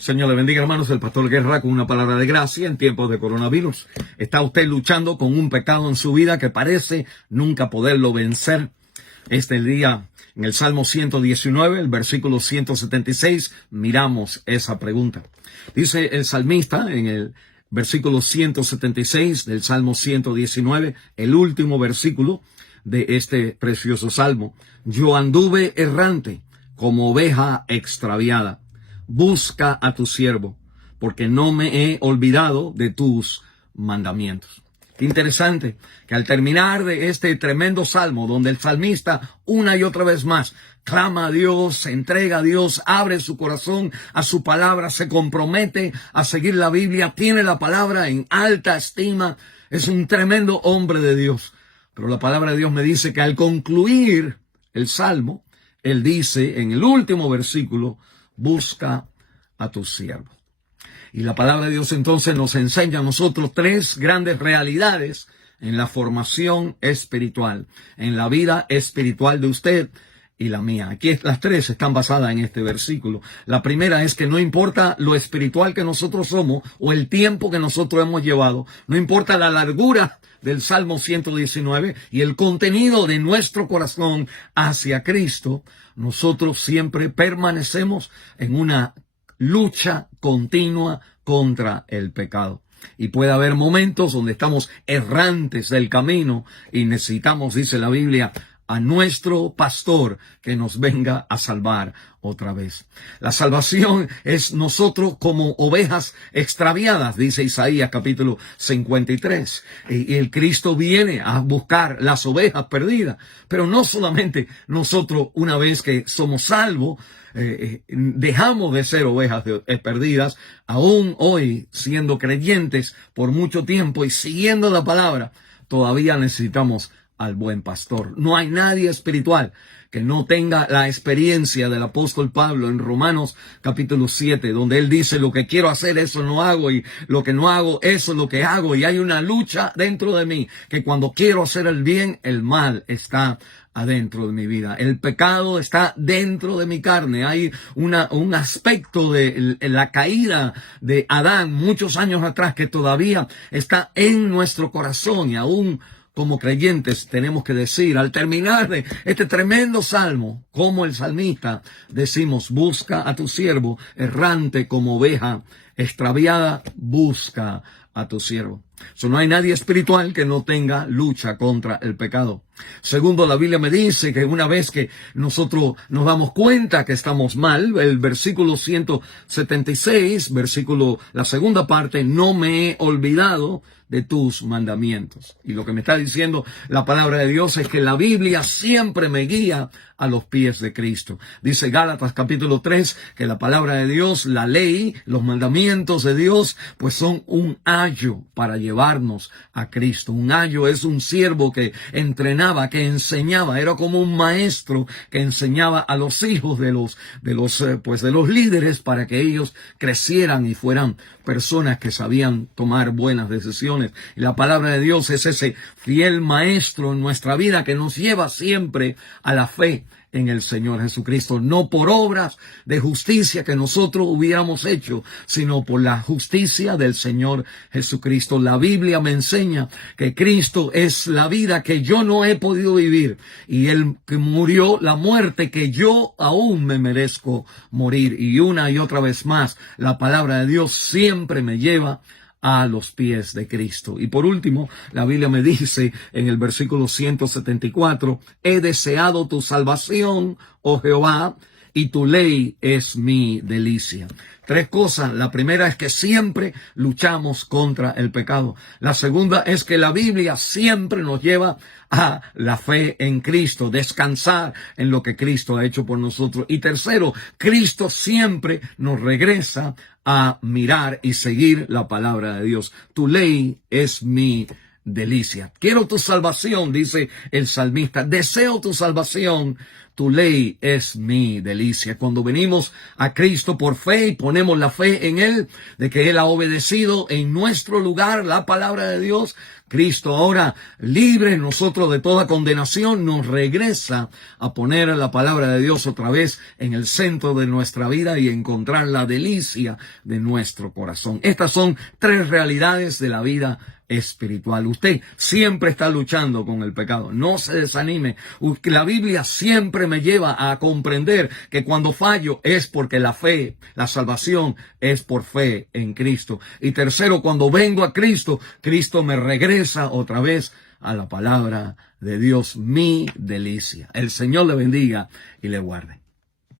Señor le bendiga, hermanos. El pastor Guerra con una palabra de gracia en tiempos de coronavirus. ¿Está usted luchando con un pecado en su vida que parece nunca poderlo vencer? Este día, en el Salmo 119, el versículo 176, miramos esa pregunta. Dice el salmista en el versículo 176 del Salmo 119, el último versículo de este precioso salmo. Yo anduve errante como oveja extraviada. Busca a tu siervo, porque no me he olvidado de tus mandamientos. Qué interesante que al terminar de este tremendo salmo, donde el salmista una y otra vez más clama a Dios, se entrega a Dios, abre su corazón a su palabra, se compromete a seguir la Biblia, tiene la palabra en alta estima, es un tremendo hombre de Dios. Pero la palabra de Dios me dice que al concluir el salmo, él dice en el último versículo, busca a tu siervo. Y la palabra de Dios entonces nos enseña a nosotros tres grandes realidades en la formación espiritual, en la vida espiritual de usted y la mía. Aquí las tres están basadas en este versículo. La primera es que no importa lo espiritual que nosotros somos o el tiempo que nosotros hemos llevado, no importa la largura del Salmo 119 y el contenido de nuestro corazón hacia Cristo, nosotros siempre permanecemos en una lucha continua contra el pecado. Y puede haber momentos donde estamos errantes del camino y necesitamos, dice la Biblia, a nuestro pastor que nos venga a salvar otra vez. La salvación es nosotros como ovejas extraviadas, dice Isaías capítulo 53. Y el Cristo viene a buscar las ovejas perdidas. Pero no solamente nosotros, una vez que somos salvos, dejamos de ser ovejas perdidas, aún hoy siendo creyentes por mucho tiempo y siguiendo la palabra, todavía necesitamos al buen pastor. No hay nadie espiritual que no tenga la experiencia del apóstol Pablo en Romanos capítulo 7, donde él dice, lo que quiero hacer, eso no hago, y lo que no hago, eso es lo que hago, y hay una lucha dentro de mí, que cuando quiero hacer el bien, el mal está adentro de mi vida. El pecado está dentro de mi carne. Hay un aspecto de la caída de Adán muchos años atrás que todavía está en nuestro corazón, y aún como creyentes tenemos que decir, al terminar de este tremendo salmo, como el salmista, decimos, busca a tu siervo, errante como oveja extraviada, busca a tu siervo. No hay nadie espiritual que no tenga lucha contra el pecado. Segundo, la Biblia me dice que una vez que nosotros nos damos cuenta que estamos mal, el versículo 176, la segunda parte, no me he olvidado de tus mandamientos. Y lo que me está diciendo la palabra de Dios es que la Biblia siempre me guía a los pies de Cristo. Dice Gálatas capítulo 3 que la palabra de Dios, la ley, los mandamientos de Dios, pues son un ayo para llevarnos a Cristo. Un ayo es un siervo que entrenaba, que enseñaba, era como un maestro que enseñaba a los hijos de los líderes para que ellos crecieran y fueran personas que sabían tomar buenas decisiones. Y la palabra de Dios es ese fiel maestro en nuestra vida que nos lleva siempre a la fe en el Señor Jesucristo, no por obras de justicia que nosotros hubiéramos hecho, sino por la justicia del Señor Jesucristo. La Biblia me enseña que Cristo es la vida que yo no he podido vivir, y Él que murió la muerte que yo aún me merezco morir. Y una y otra vez más, la palabra de Dios siempre me lleva a los pies de Cristo. Y por último, la Biblia me dice en el versículo 174, he deseado tu salvación, oh Jehová, y tu ley es mi delicia. Tres cosas. La primera es que siempre luchamos contra el pecado. La segunda es que la Biblia siempre nos lleva a la fe en Cristo, descansar en lo que Cristo ha hecho por nosotros. Y tercero, Cristo siempre nos regresa a mirar y seguir la palabra de Dios. Tu ley es mi delicia. Quiero tu salvación, dice el salmista. Deseo tu salvación. Tu ley es mi delicia. Cuando venimos a Cristo por fe y ponemos la fe en Él, de que Él ha obedecido en nuestro lugar la palabra de Dios, Cristo ahora, libre nosotros de toda condenación, nos regresa a poner la palabra de Dios otra vez en el centro de nuestra vida y encontrar la delicia de nuestro corazón. Estas son tres realidades de la vida espiritual. Usted siempre está luchando con el pecado. No se desanime. La Biblia siempre me lleva a comprender que cuando fallo es porque la fe, la salvación es por fe en Cristo. Y tercero, cuando vengo a Cristo, Cristo me regresa otra vez a la palabra de Dios, mi delicia. El Señor le bendiga y le guarde.